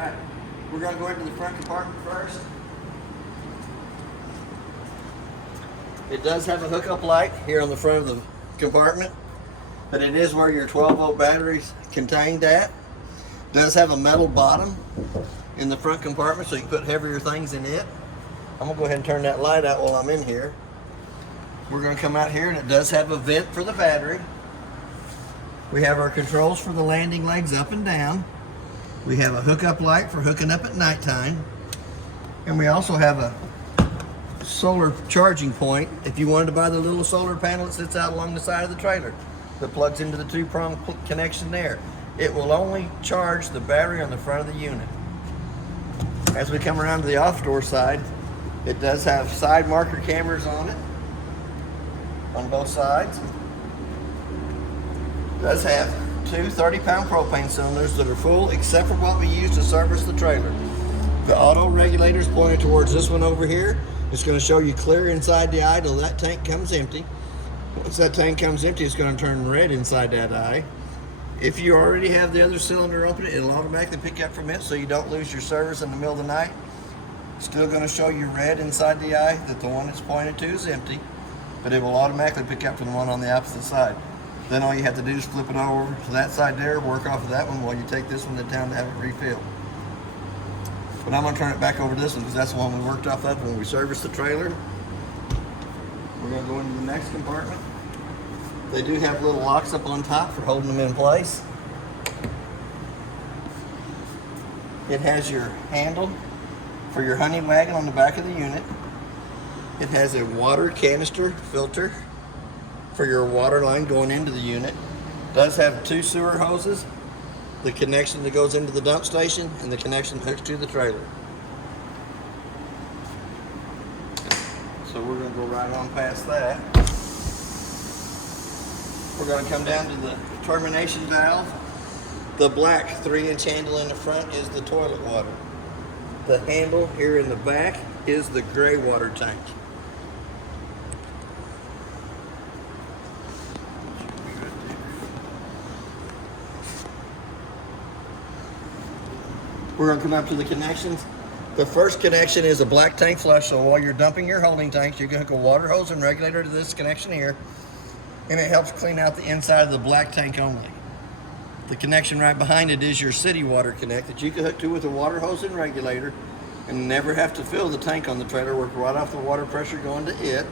Alright, we're going to go into the front compartment first. It does have a hookup light here on the front of the compartment, but it is where your 12-volt battery's contained at. It does have a metal bottom in the front compartment so you can put heavier things in it. I'm going to go ahead and turn that light out while I'm in here. We're going to come out here, and it does have a vent for the battery. We have our controls for the landing legs up and down. We have a hookup light for hooking up at nighttime. And we also have a solar charging point if you wanted to buy the little solar panel that sits out along the side of the trailer that plugs into the two-prong connection there. It will only charge the battery on the front of the unit. As we come around to the off-door side, it does have side marker cameras on it, on both sides. It does have two 30-pound propane cylinders that are full except for what we use to service the trailer. The auto regulator is pointed towards this one over here. It's going to show you clear inside the eye till that tank comes empty. Once that tank comes empty, it's going to turn red inside that eye. If you already have the other cylinder open, it'll automatically pick up from it so you don't lose your service in the middle of the night. Still going to show you red inside the eye that the one it's pointed to is empty, but it will automatically pick up from the one on the opposite side. Then all you have to do is flip it over to that side there, work off of that one while you take this one to town to have it refilled. But I'm going to turn it back over to this one because that's the one we worked off of when we serviced the trailer. We're going to go into the next compartment. They do have little locks up on top for holding them in place. It has your handle for your honey wagon on the back of the unit. It has a water canister filter for your water line going into the unit. It does have two sewer hoses, the connection that goes into the dump station and the connection that hooks to the trailer. So we're going to go right on past that. We're going to come down to the termination valve. The black 3-inch handle in the front is the toilet water. The handle here in the back is the gray water tank. We're going to come up to the connections. The first connection is a black tank flush, so while you're dumping your holding tanks, you can hook a water hose and regulator to this connection here, and it helps clean out the inside of the black tank only. The connection right behind it is your city water connect that you can hook to with a water hose and regulator and never have to fill the tank on the trailer. Work right off the water pressure going to it.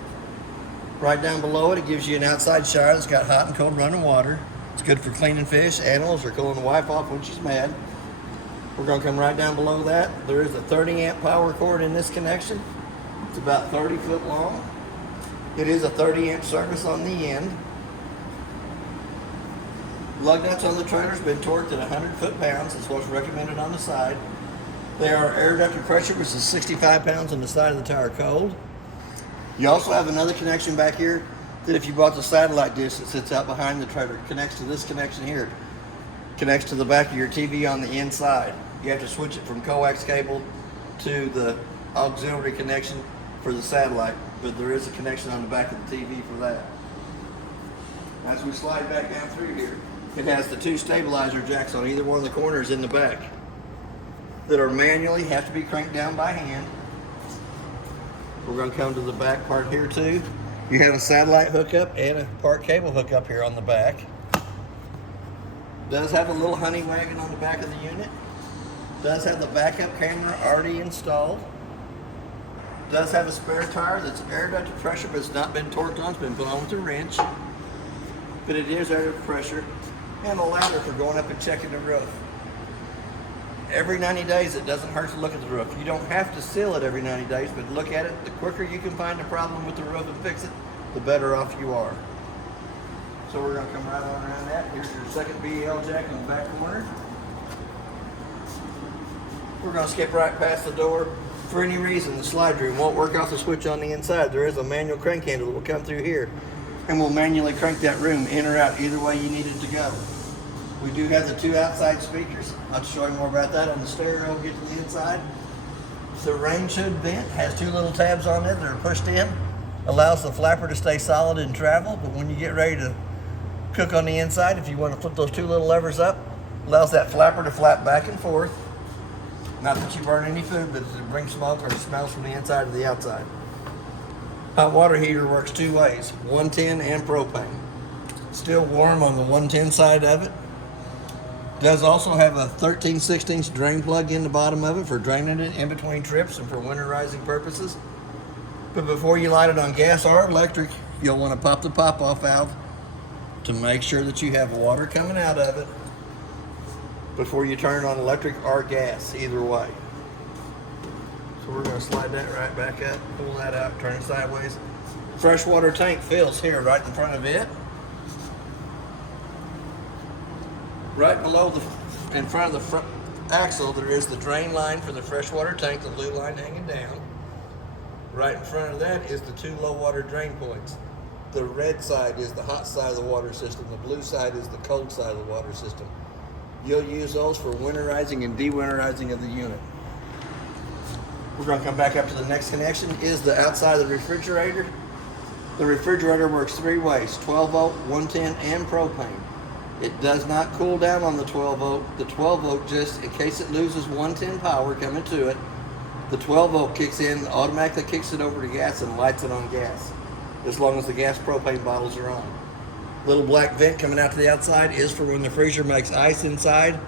Right down below it, it gives you an outside shower that's got hot and cold running water. It's good for cleaning fish, animals, or cooling the wife off when she's mad. We're going to come right down below that. There is a 30-amp power cord in this connection. It's about 30 foot long. It is a 30-amp service on the end. Lug nuts on the trailer has been torqued at 100 foot-pounds. That's what's recommended on the side. They are air ducted pressure, which is 65 pounds on the side of the tire cold. You also have another connection back here that if you bought the satellite dish that sits out behind the trailer, it connects to this connection here. Connects to the back of your TV on the inside. You have to switch it from coax cable to the auxiliary connection for the satellite, but there is a connection on the back of the TV for that. As we slide back down through here, it has the two stabilizer jacks on either one of the corners in the back that are manually, have to be cranked down by hand. We're going to come to the back part here too. You have a satellite hookup and a part cable hookup here on the back. Does have a little honey wagon on the back of the unit. Does have the backup camera already installed. Does have a spare tire that's air ducted pressure, but it's not been torqued on. It's been put on with a wrench. But it is air ducted pressure. And a ladder for going up and checking the roof. Every 90 days, it doesn't hurt to look at the roof. You don't have to seal it every 90 days, but look at it. The quicker you can find a problem with the roof and fix it, the better off you are. So we're going to come right on around that. Here's your second BL jack on the back corner. We're going to skip right past the door. For any reason, the slide room won't work off the switch on the inside. There is a manual crank handle that will come through here, and we'll manually crank that room in or out either way you need it to go. We do have the two outside speakers. I'll show you more about that on the stereo. Get to the inside. The range hood vent has two little tabs on it that are pushed in. Allows the flapper to stay solid in travel, but when you get ready to cook on the inside, if you want to flip those two little levers up, allows that flapper to flap back and forth. Not that you burn any food, but it brings smoke or smells from the inside to the outside. Hot water heater works two ways, 110 and propane. Still warm on the 110 side of it. Does also have a 13/16 drain plug in the bottom of it for draining it in between trips and for winterizing purposes. But before you light it on gas or electric, you'll want to pop the pop-off valve to make sure that you have water coming out of it before you turn on electric or gas, either way. So we're going to slide that right back up, pull that out, turn it sideways. Freshwater tank fills here right in front of it. Right below in front of the front axle, there is the drain line for the freshwater tank, the blue line hanging down. Right in front of that is the two low water drain points. The red side is the hot side of the water system. The blue side is the cold side of the water system. You'll use those for winterizing and de-winterizing of the unit. We're going to come back up to the next connection is the outside of the refrigerator. The refrigerator works three ways, 12 volt, 110, and propane. It does not cool down on the 12 volt. The 12 volt, just in case it loses 110 power coming to it, the 12 volt kicks in, automatically kicks it over to gas and lights it on gas, as long as the gas propane bottles are on. Little black vent coming out to the outside is for when the freezer makes ice inside.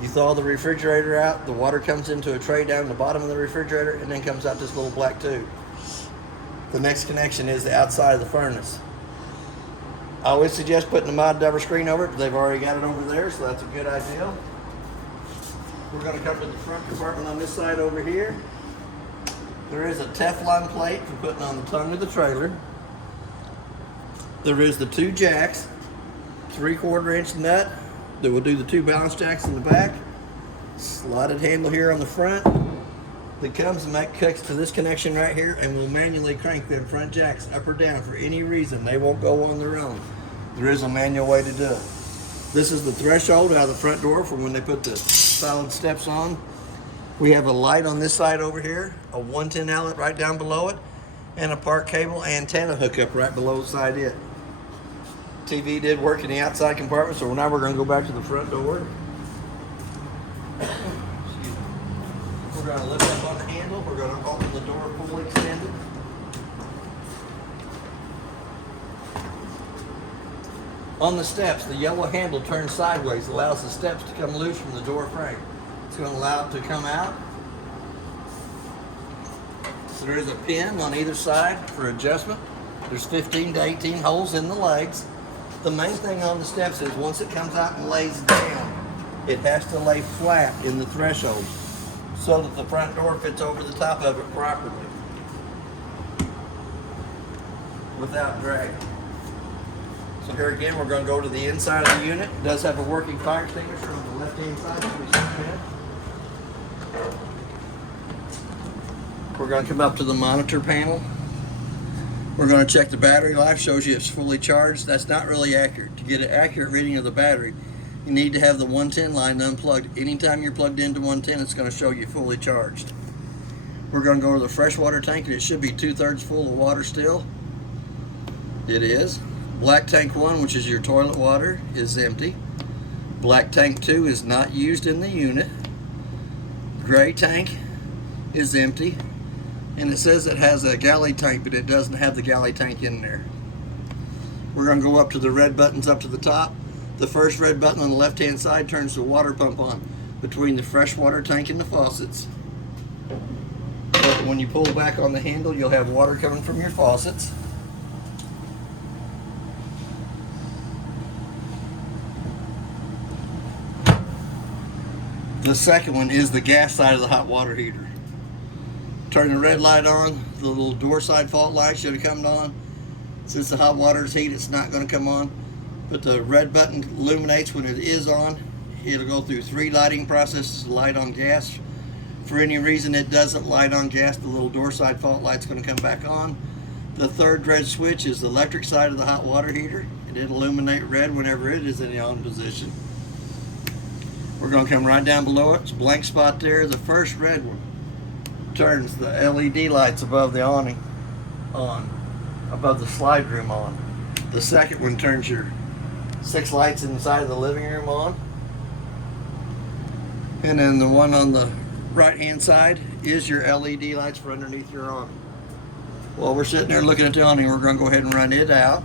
You thaw the refrigerator out, the water comes into a tray down the bottom of the refrigerator and then comes out this little black tube. The next connection is the outside of the furnace. I always suggest putting a mod double screen over it, but they've already got it over there, so that's a good idea. We're going to come to the front compartment on this side over here. There is a Teflon plate for putting on the tongue of the trailer. There is the two jacks, 3/4 inch nut that will do the two balance jacks in the back. Slotted handle here on the front that comes and kicks to this connection right here and will manually crank them front jacks up or down for any reason. They won't go on their own. There is a manual way to do it. This is the threshold out of the front door for when they put the solid steps on. We have a light on this side over here, a 110 outlet right down below it, and a park cable antenna hookup right below beside it. TV did work in the outside compartment, so now we're going to go back to the front door. We're going to lift up on the handle. We're going to open the door fully extended. On the steps, the yellow handle turns sideways, allows the steps to come loose from the door frame. It's going to allow it to come out. So there is a pin on either side for adjustment. There's 15 to 18 holes in the legs. The main thing on the steps is once it comes out and lays down, it has to lay flat in the threshold so that the front door fits over the top of it properly without dragging. So here again, we're going to go to the inside of the unit. It does have a working fire extinguisher on the left-hand side. We're going to come up to the monitor panel. We're going to check the battery life. Shows you it's fully charged. That's not really accurate. To get an accurate reading of the battery, you need to have the 110 line unplugged. Anytime you're plugged into 110, it's going to show you fully charged. We're going to go to the freshwater tank, and it should be 2/3 full of water still. It is. Black tank 1, which is your toilet water, is empty. Black tank 2 is not used in the unit. Gray tank is empty. And it says it has a galley tank, but it doesn't have the galley tank in there. We're going to go up to the red buttons up to the top. The first red button on the left-hand side turns the water pump on between the freshwater tank and the faucets. But when you pull back on the handle, you'll have water coming from your faucets. The second one is the gas side of the hot water heater. Turn the red light on, the little door side fault light should have come on. Since the hot water is heat, it's not going to come on. But the red button illuminates when it is on. It'll go through 3 lighting processes to light on gas. For any reason it doesn't light on gas, the little door side fault light's going to come back on. The third red switch is the electric side of the hot water heater. It'll illuminate red whenever it is in the on position. We're going to come right down below it. It's a blank spot there. The first red one turns the LED lights above the awning on, above the slide room on. The second one turns your 6 lights inside of the living room on. And then the one on the right hand side is your LED lights for underneath your awning. While we're sitting there looking at the awning, we're going to go ahead and run it out.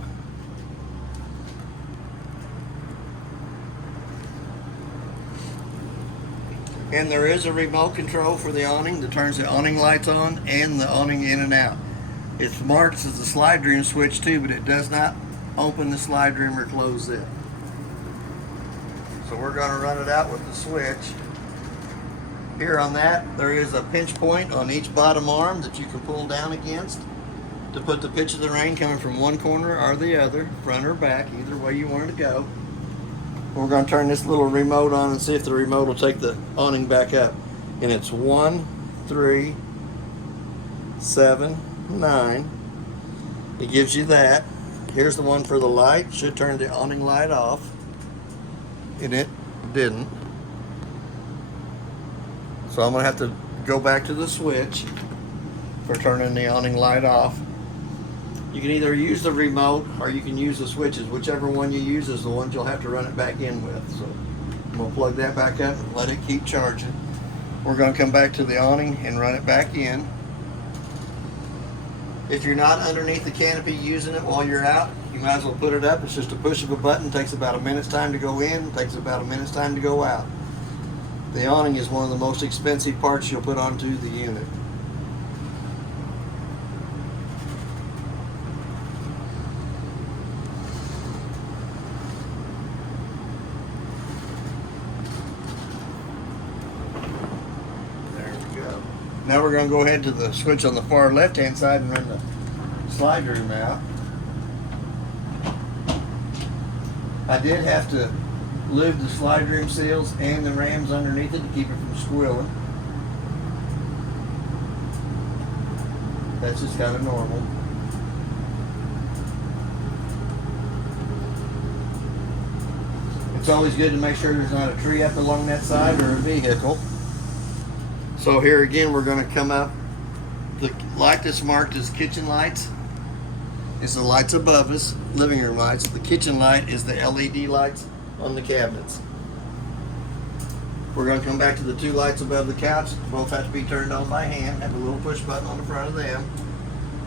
And there is a remote control for the awning that turns the awning lights on and the awning in and out. It's marked as a slide dream switch too, but it does not open the slide dream or close it. So we're going to run it out with the switch. Here on that, there is a pinch point on each bottom arm that you can pull down against to put the pitch of the rain coming from one corner or the other, front or back, either way you want it to go. We're going to turn this little remote on and see if the remote will take the awning back up. And it's 1, 3, 7, 9. It gives you that. Here's the one for the light. Should turn the awning light off. And it didn't. So I'm going to have to go back to the switch for turning the awning light off. You can either use the remote or you can use the switches. Whichever one you use is the ones you'll have to run it back in with. So I'm going to plug that back up and let it keep charging. We're going to come back to the awning and run it back in. If you're not underneath the canopy using it while you're out, you might as well put it up. It's just a push of a button. It takes about a minute's time to go in. It takes about a minute's time to go out. The awning is one of the most expensive parts you'll put onto the unit. Now we're going to go ahead to the switch on the far left hand side and run the slide room out. I did have to lube the slide room seals and the rams underneath it to keep it from squealing. That's just kind of normal. It's always good to make sure there's not a tree up along that side or a vehicle. So here again, we're going to come up. The light that's marked as kitchen lights is the lights above us, living room lights. The kitchen light is the LED lights on the cabinets. We're going to come back to the two lights above the couch. Both have to be turned on by hand. Have a little push button on the front of them.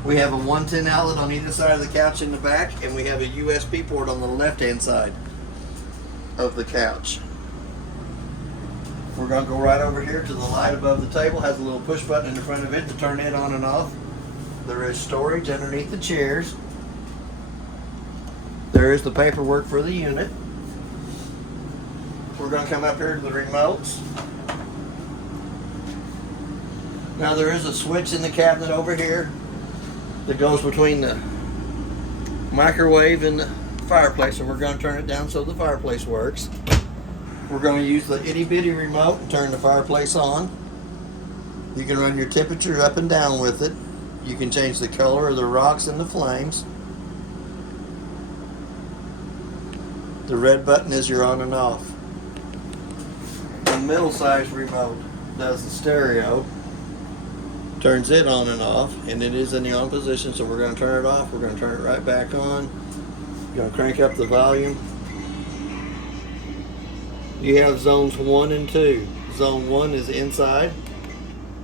We have a 110 outlet on either side of the couch in the back, and we have a USB port on the left-hand side of the couch. We're going to go right over here to the light above the table. Has a little push button in the front of it to turn it on and off. There is storage underneath the chairs. There is the paperwork for the unit. We're going to come up here to the remotes. Now there is a switch in the cabinet over here that goes between the microwave and the fireplace, and we're going to turn it down so the fireplace works. We're going to use the itty bitty remote and turn the fireplace on. You can run your temperature up and down with it. You can change the color of the rocks and the flames. The red button is your on and off. The middle size remote does the stereo, turns it on and off, and it is in the on position, so we're going to turn it off. We're going to turn it right back on. We're going to crank up the volume. You have zones 1 and 2. Zone 1 is inside.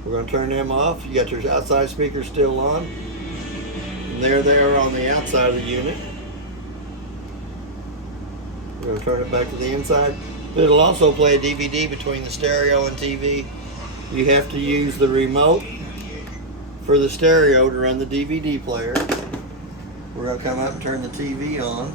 We're going to turn them off. You got your outside speakers still on. And there they are on the outside of the unit. We're going to turn it back to the inside. It'll also play a DVD between the stereo and TV. You have to use the remote for the stereo to run the DVD player. We're going to come up and turn the TV on.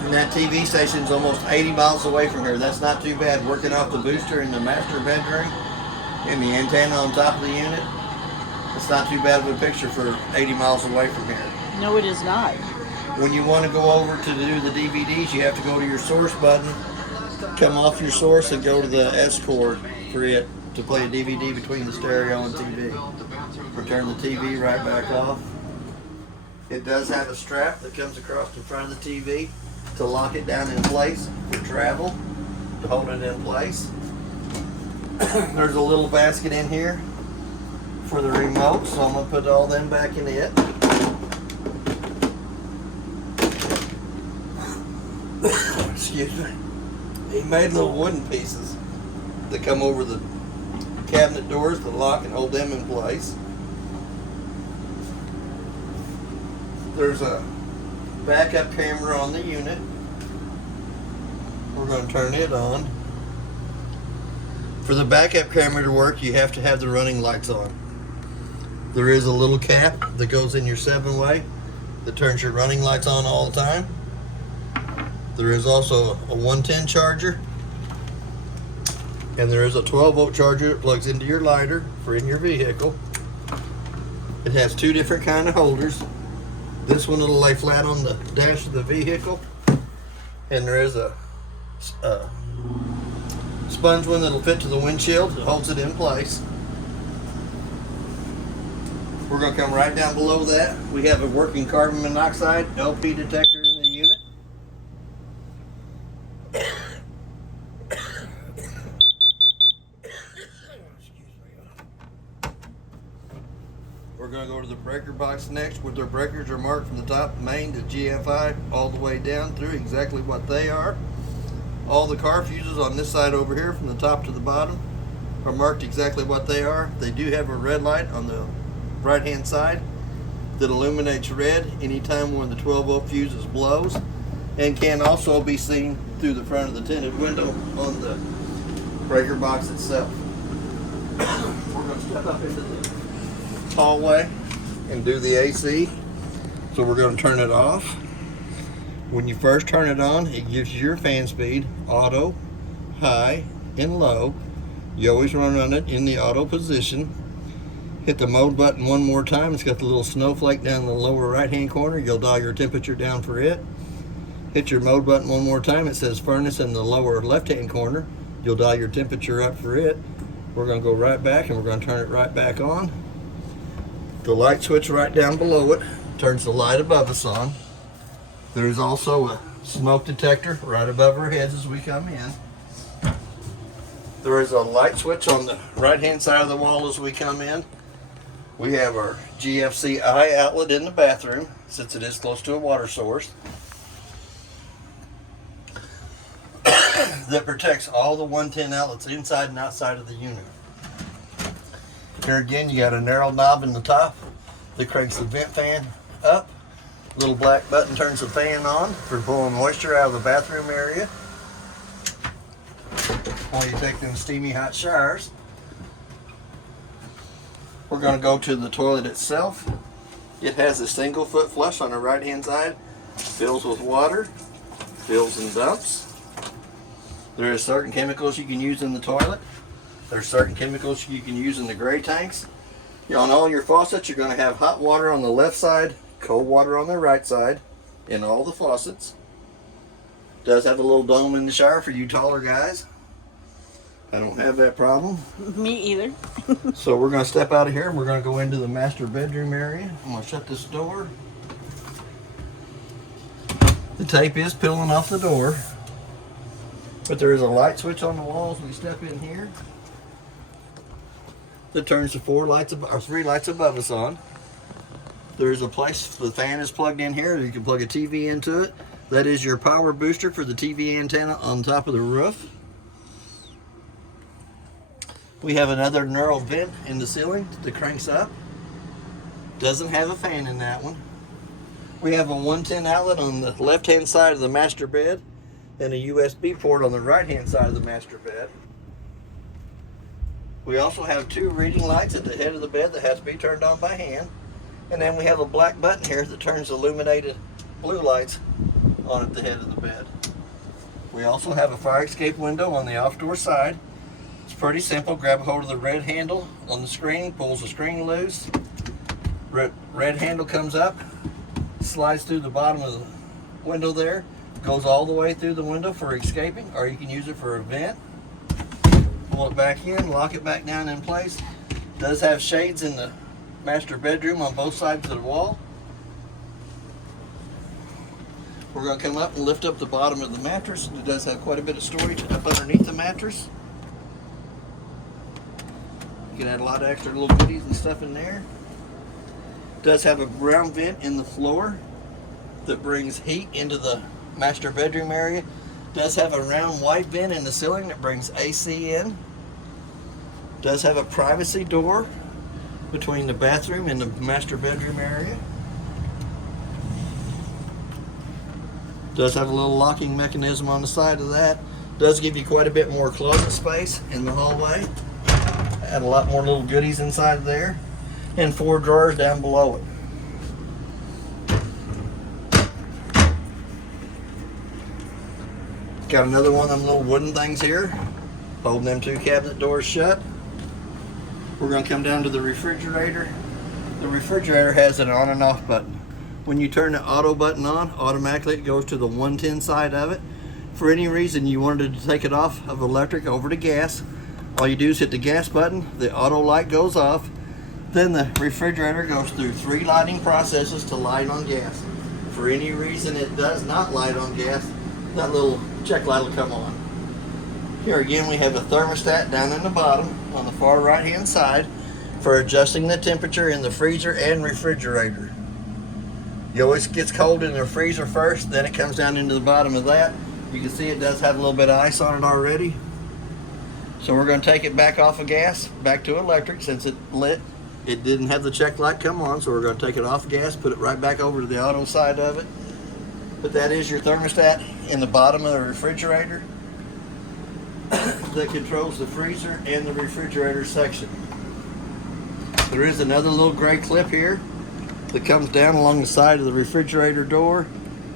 And that TV station is almost 80 miles away from here. That's not too bad. Working off the booster in the master bedroom and the antenna on top of the unit. It's not too bad of a picture for 80 miles away from here. No, it is not. When you want to go over to do the DVDs, you have to go to your source button, come off your source, and go to the S cord for it to play a DVD between the stereo and TV. Return the TV right back off. It does have a strap that comes across the front of the TV to lock it down in place for travel, to hold it in place. There's a little basket in here for the remote, so I'm going to put all them back in it. excuse me, he made little wooden pieces that come over the cabinet doors to lock and hold them in place. There's a backup camera on the unit. We're going to turn it on. For the backup camera to work, you have to have the running lights on. There is a little cap that goes in your 7-way that turns your running lights on all the time. There is also a 110 charger, and there is a 12-volt charger that plugs into your lighter for in your vehicle. It has 2 different kind of holders. This one will lay flat on the dash of the vehicle, and there is a sponge one that'll fit to the windshield that holds it in place. We're going to come right down below that. We have a working carbon monoxide LP detector in the unit. We're going to go to the breaker box next, where their breakers are marked from the top main to GFI all the way down through exactly what they are. All the car fuses on this side over here from the top to the bottom are marked exactly what they are. They do have a red light on the right hand side that illuminates red anytime one of the 12-volt fuses blows, and can also be seen through the front of the tinted window on the breaker box itself. We're going to step up into the hallway and do the AC. So we're going to turn it off. When you first turn it on, it gives you your fan speed, auto, high, and low. You always run it in the auto position. Hit the mode button one more time. It's got the little snowflake down in the lower right hand corner. You'll dial your temperature down for it. Hit your mode button one more time. It says furnace in the lower left hand corner. You'll dial your temperature up for it. We're going to go right back and we're going to turn it right back on. The light switch right down below it turns the light above us on. There's also a smoke detector right above our heads as we come in. There is a light switch on the right hand side of the wall as we come in. We have our GFCI outlet in the bathroom, since it is close to a water source, that protects all the 110 outlets inside and outside of the unit. Here again, you got a narrow knob in the top that cranks the vent fan up. Little black button turns the fan on for blowing moisture out of the bathroom area while you take them steamy hot showers. We're going to go to the toilet itself. It has a single foot flush on the right hand side, fills with water, fills and dumps. There are certain chemicals you can use in the toilet. There's certain chemicals you can use in the gray tanks. On all your faucets, you're going to have hot water on the left side, cold water on the right side in all the faucets. Does have a little dome in the shower for you taller guys. I don't have that problem. Me either. So we're going to step out of here and we're going to go into the master bedroom area. I'm going to shut this door. The tape is peeling off the door, but there is a light switch on the wall as we step in here that turns the 3 lights above us on. There's a place the fan is plugged in here. You can plug a TV into it. That is your power booster for the TV antenna on top of the roof. We have another knurled vent in the ceiling that cranks up. Doesn't have a fan in that one. We have a 110 outlet on the left hand side of the master bed and a USB port on the right hand side of the master bed. We also have 2 reading lights at the head of the bed that has to be turned on by hand. And then we have a black button here that turns illuminated blue lights on at the head of the bed. We also have a fire escape window on the off door side. It's pretty simple. Grab a hold of the red handle on the screen, pulls the screen loose. Red handle comes up, slides through the bottom of the window there, goes all the way through the window for escaping, or you can use it for a vent. Pull it back in, lock it back down in place. It does have shades in the master bedroom on both sides of the wall. We're going to come up and lift up the bottom of the mattress. It does have quite a bit of storage up underneath the mattress. You can add a lot of extra little goodies and stuff in there. It does have a brown vent in the floor that brings heat into the master bedroom area. Does have a round white vent in the ceiling that brings AC in. Does have a privacy door between the bathroom and the master bedroom area. Does have a little locking mechanism on the side of that. Does give you quite a bit more closet space in the hallway. Add a lot more little goodies inside there. And 4 drawers down below it. Got another one of them little wooden things here, holding them 2 cabinet doors shut. We're going to come down to the refrigerator. The refrigerator has an on and off button. When you turn the auto button on, automatically it goes to the 110 side of it. For any reason you wanted to take it off of electric over to gas, all you do is hit the gas button, the auto light goes off, then the refrigerator goes through 3 lighting processes to light on gas. For any reason it does not light on gas, that little check light will come on. Here again we have a thermostat down in the bottom on the far right hand side for adjusting the temperature in the freezer and refrigerator. It always gets cold in the freezer first, then it comes down into the bottom of that. You can see it does have a little bit of ice on it already. So we're going to take it back off of gas, back to electric. Since it lit, it didn't have the check light come on, so we're going to take it off of gas, put it right back over to the auto side of it. But that is your thermostat in the bottom of the refrigerator that controls the freezer and the refrigerator section. There is another little gray clip here that comes down along the side of the refrigerator door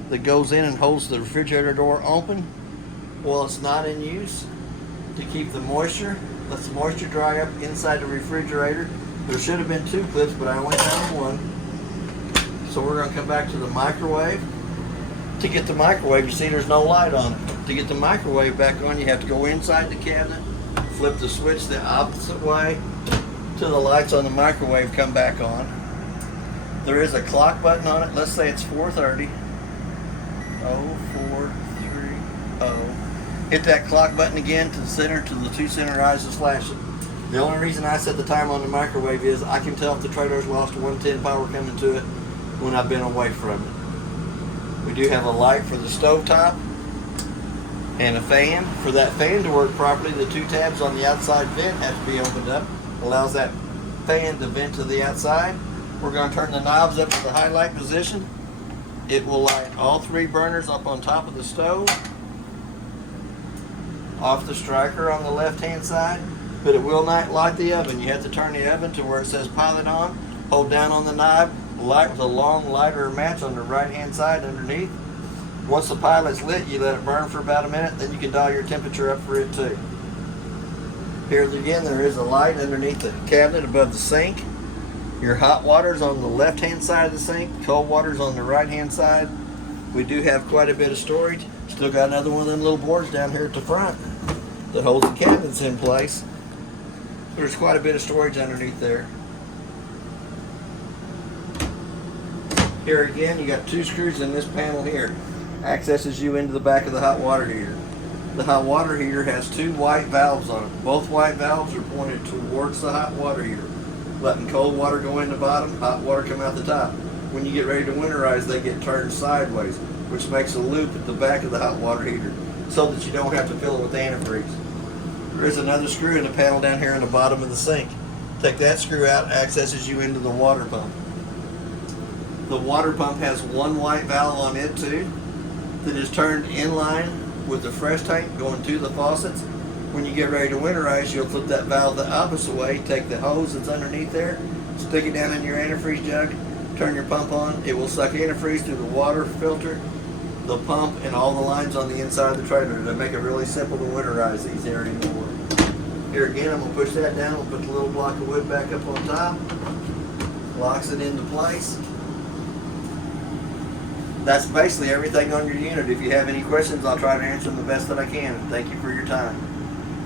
that goes in and holds the refrigerator door open while it's not in use to keep the moisture. Lets the moisture dry up inside the refrigerator. There should have been 2 clips, but I only found 1. So we're going to come back to the microwave. To get the microwave, you see there's no light on it. To get the microwave back on, you have to go inside the cabinet, flip the switch the opposite way till the lights on the microwave come back on. There is a clock button on it. Let's say it's 4:30. 0430. Hit that clock button again to the center till the 2 center eyes is flashing. The only reason I set the time on the microwave is I can tell if the trailer's lost 110 power coming to it when I've been away from it. We do have a light for the stovetop and a fan. For that fan to work properly, the 2 tabs on the outside vent have to be opened up. Allows that fan to vent to the outside. We're going to turn the knobs up to the highlight position. It will light all 3 burners up on top of the stove, off the striker on the left hand side, but it will not light the oven. You have to turn the oven to where it says pilot on, hold down on the knob, light with a long lighter match on the right hand side underneath. Once the pilot's lit, you let it burn for about a minute, then you can dial your temperature up for it too. Here again, there is a light underneath the cabinet above the sink. Your hot water's on the left hand side of the sink, cold water's on the right hand side. We do have quite a bit of storage. Still got another one of them little boards down here at the front that holds the cabinets in place. There's quite a bit of storage underneath there. Here again, you got 2 screws in this panel here. Accesses you into the back of the hot water heater. The hot water heater has 2 white valves on it. Both white valves are pointed towards the hot water heater. Letting cold water go in the bottom, hot water come out the top. When you get ready to winterize, they get turned sideways, which makes a loop at the back of the hot water heater so that you don't have to fill it with antifreeze. There is another screw in the panel down here in the bottom of the sink. Take that screw out, accesses you into the water pump. The water pump has 1 white valve on it too that is turned in line with the fresh tank going to the faucets. When you get ready to winterize, you'll flip that valve the opposite way, take the hose that's underneath there, stick it down in your antifreeze jug, turn your pump on. It will suck antifreeze through the water filter, the pump, and all the lines on the inside of the trailer to make it really simple to winterize these here anymore. Here again, I'm going to push that down. We'll put the little block of wood back up on top. Locks it into place. That's basically everything on your unit. If you have any questions, I'll try to answer them the best that I can. Thank you for your time.